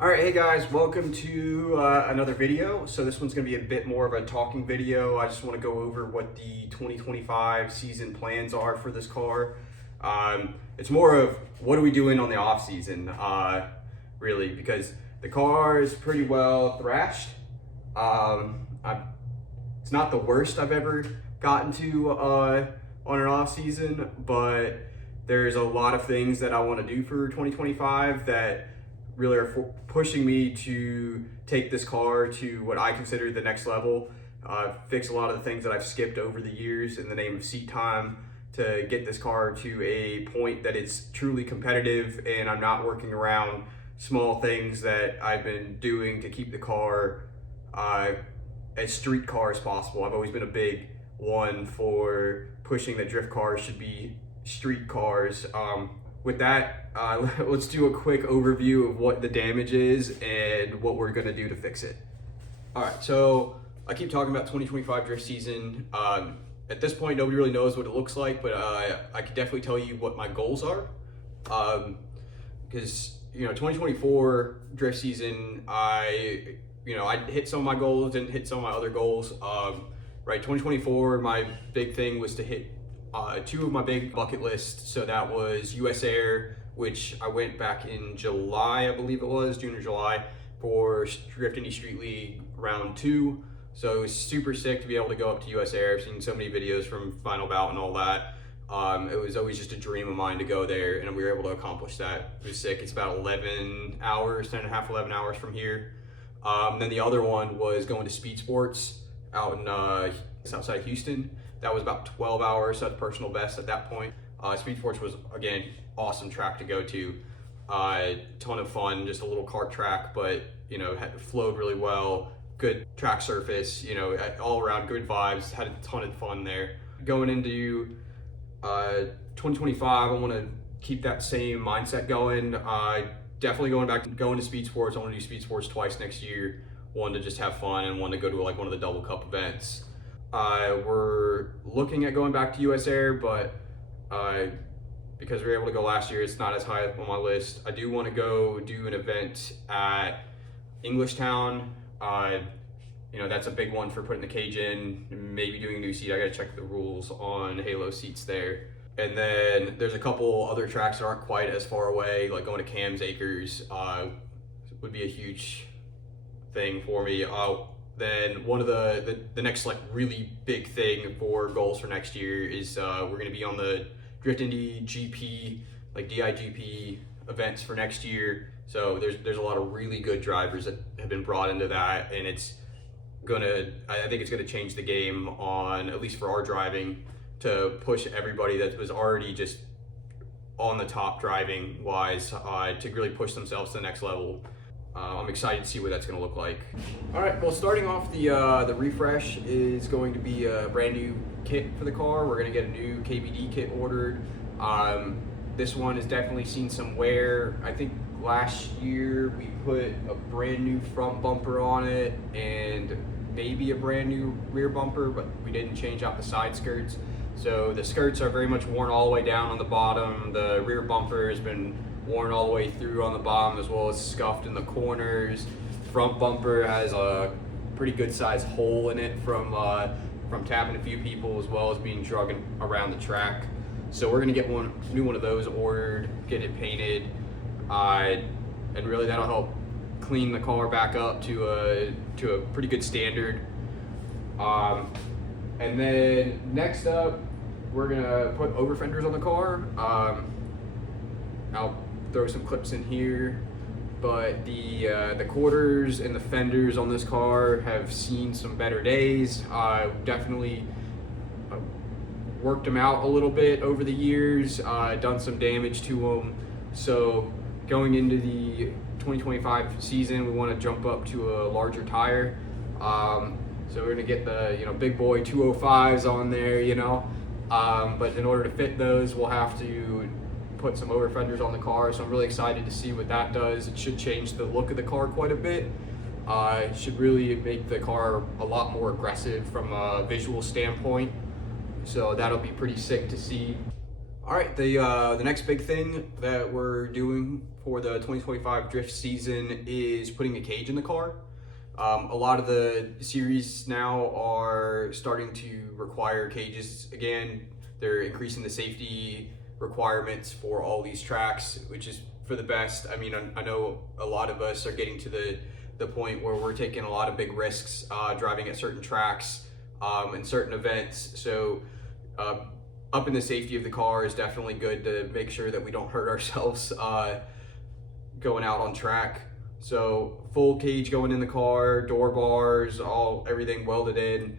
All right, hey guys, welcome to another video. So this one's gonna be a bit more of a talking video. I just wanna go over what the 2025 season plans are for this car. It's more of what are we doing on the off season, really, because the car is pretty well thrashed. It's not the worst I've ever gotten to on an off season, but there's a lot of things that I wanna do for 2025 that really are pushing me to take this car to what I consider the next level. Fix a lot of the things that I've skipped over the years in the name of seat time to get this car to a point that it's truly competitive and I'm not working around small things that I've been doing to keep the car as street car as possible. I've always been a big one for pushing that drift cars should be street cars. With that, let's do a quick overview of what the damage is and what we're gonna do to fix it. All right, so I keep talking about 2025 drift season. At this point, nobody really knows what it looks like, but I can definitely tell you what my goals are. Because 2024 drift season, I hit some of my goals, didn't hit some of my other goals. Right, 2024, my big thing was to hit two of my big bucket lists. So that was US Air, which I went back in July, I believe it was, June or July, for Drift Indy Street League round 2. So it was super sick to be able to go up to US Air. I've seen so many videos from Final Bout and all that. It was always just a dream of mine to go there, and we were able to accomplish that. It was sick. It's about 11 hours, 10 and a half, 11 hours from here. Then the other one was going to Speed Sports out in outside Houston. That was about 12 hours, so that's personal best at that point. Speed Sports was, again, awesome track to go to. Ton of fun, just a little kart track, but flowed really well. Good track surface, all around good vibes. Had a ton of fun there. Going into 2025, I want to keep that same mindset going. Definitely going to Speed Sports. I want to do Speed Sports twice next year. One to just have fun, and one to go to one of the Double Cup events. We're looking at going back to US Air, but because we were able to go last year, it's not as high up on my list. I do want to go do an event at Englishtown. That's a big one for putting the cage in, maybe doing a new seat. I gotta check the rules on Halo seats there. And then there's a couple other tracks that aren't quite as far away, like going to Cam's Acres would be a huge thing for me. Then one of the next really big thing for goals for next year is we're gonna be on the Drift Indy GP, DIGP events for next year. So there's a lot of really good drivers that have been brought into that, and I think it's gonna change the game on, at least for our driving, to push everybody that was already just on the top driving wise to really push themselves to the next level. I'm excited to see what that's going to look like. All right, well, starting off the refresh is going to be a brand new kit for the car. We're going to get a new KBD kit ordered. This one has definitely seen some wear. I think last year we put a brand new front bumper on it and maybe a brand new rear bumper, but we didn't change out the side skirts. So the skirts are very much worn all the way down on the bottom. The rear bumper has been worn all the way through on the bottom, as well as scuffed in the corners. Front bumper has a pretty good sized hole in it from tapping a few people, as well as being drugged around the track. So we're gonna get one new one of those ordered, get it painted, and really that'll help clean the car back up to a pretty good standard. And then next up, we're gonna put over fenders on the car. I'll throw some clips in here, but the quarters and the fenders on this car have seen some better days. Definitely worked them out a little bit over the years, done some damage to them. So going into the 2025 season, we want to jump up to a larger tire. So we're gonna get the big boy 205s on there, but in order to fit those, we'll have to put some over fenders on the car. So I'm really excited to see what that does. It should change the look of the car quite a bit. It should really make the car a lot more aggressive from a visual standpoint. So that'll be pretty sick to see. All right, the next big thing that we're doing for the 2025 drift season is putting a cage in the car. A lot of the series now are starting to require cages again. They're increasing the safety requirements for all these tracks, which is for the best. I mean, I know a lot of us are getting to the point where we're taking a lot of big risks driving at certain tracks and certain events. So upping the safety of the car is definitely good to make sure that we don't hurt ourselves going out on track. So full cage going in the car, door bars, everything welded in.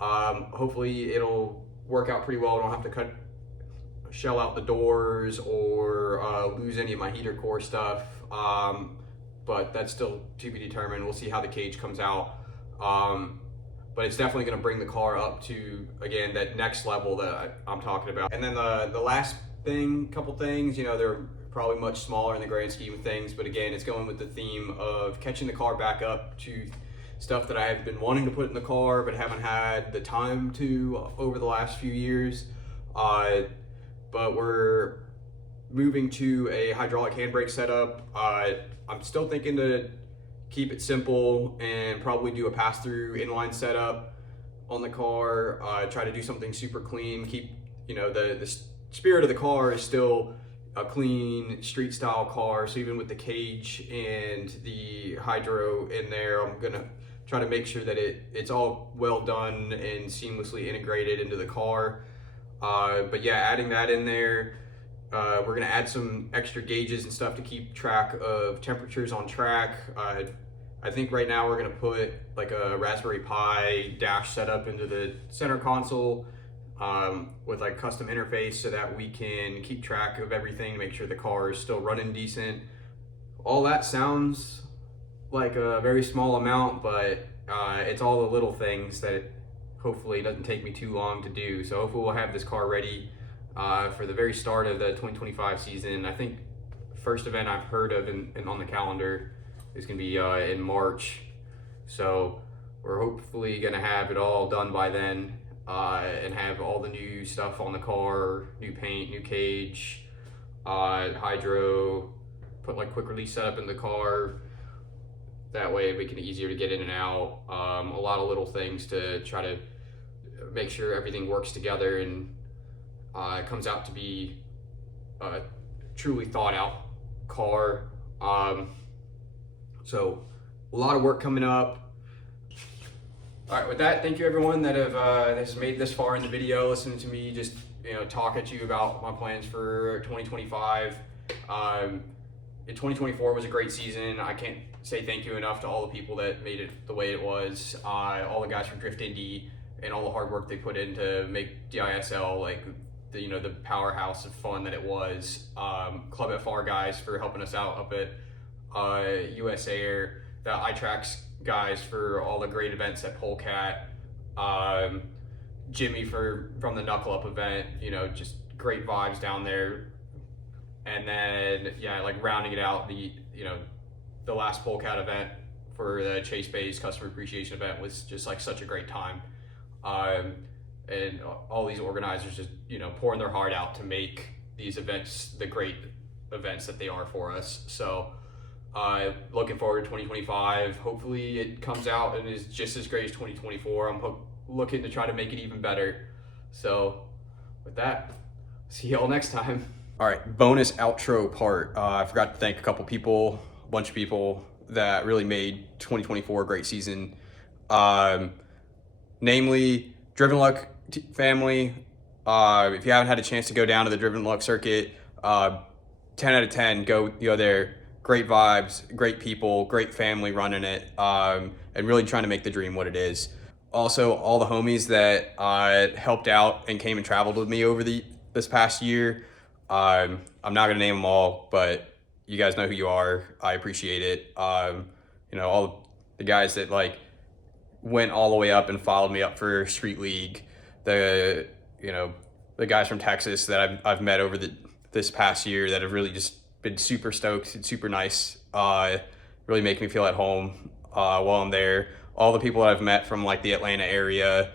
Hopefully it'll work out pretty well. I don't have to shell out the doors or lose any of my heater core stuff. But that's still to be determined. We'll see how the cage comes out. But it's definitely going to bring the car up to, again, that next level that I'm talking about. And then the last couple things, they're probably much smaller in the grand scheme of things, but again, it's going with the theme of catching the car back up to stuff that I have been wanting to put in the car but haven't had the time to over the last few years. But we're moving to a hydraulic handbrake setup. I'm still thinking to keep it simple and probably do a pass-through inline setup on the car. Try to do something super clean. Keep, the spirit of the car is still a clean street style car. So even with the cage and the hydro in there, I'm gonna try to make sure that it's all well done and seamlessly integrated into the car. But yeah, adding that in there, we're gonna add some extra gauges and stuff to keep track of temperatures on track. I think right now we're gonna put like a Raspberry Pi dash setup into the center console with like custom interface so that we can keep track of everything, make sure the car is still running decent. All that sounds like a very small amount, but it's all the little things that hopefully doesn't take me too long to do. So hopefully we'll have this car ready for the very start of the 2025 season. I think first event I've heard of on the calendar is gonna be in March. So we're hopefully gonna have it all done by then and have all the new stuff on the car, new paint, new cage, hydro, put like quick release setup in the car. That way it make it easier to get in and out. A lot of little things to try to make sure everything works together and it comes out to be a truly thought out car. So a lot of work coming up. All right, with that, thank you everyone that has made this far in the video, listening to me just talk at you about my plans for 2025. 2024 was a great season. I can't say thank you enough to all the people that made it the way it was. All the guys from Drift Indy and all the hard work they put in to make DISL like the powerhouse of fun that it was. Club FR guys for helping us out up at US Air, the iTrax guys for all the great events at Polecat, Jimmy from the Knuckle Up event, just great vibes down there. And then like rounding it out, the last Polecat event for the Chase Bay's customer appreciation event was just like such a great time. And all these organizers just pouring their heart out to make these events the great events that they are for us. So looking forward to 2025. Hopefully it comes out and is just as great as 2024. I'm looking to try to make it even better. So with that, see y'all next time. All right, bonus outro part. I forgot to thank a bunch of people that really made 2024 a great season. Namely, Driven Luck family. If you haven't had a chance to go down to the Driven Luck circuit, 10 out of 10, go there. Great vibes, great people, great family running it, and really trying to make the dream what it is. Also, all the homies that helped out and came and traveled with me over this past year. I'm not gonna name them all, but you guys know who you are. I appreciate it. All the guys that like went all the way up and followed me up for Street League. The guys from Texas that I've met over this past year that have really just been super stoked and super nice. Really make me feel at home while I'm there. All the people that I've met from like the Atlanta area,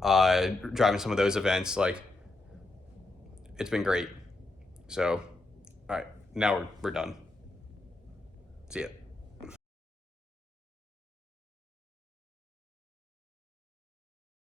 driving some of those events, like it's been great. So, all right, now we're done. See ya.